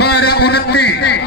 12-29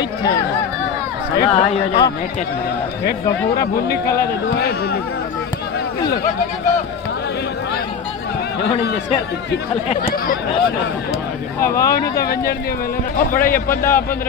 ਇੱਥੇ सवा आई हो जाए नेट टेस्ट मिलेगा ਇੱਕ ਗਫੂਰਾ ਭੁੰਨੀ ਕਲਾ ਦੇ ਦੋ ਇਹ ਭੁੰਨੀ ਕਲਾ जोन ने सिर की खले ਆਵਾਮ ਨੂੰ ਤਾਂ ਵੰਜਣ ਦੀ ਵੇਲੇ ਨਾ ਉਹ ਬੜੇ 15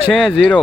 6-0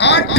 8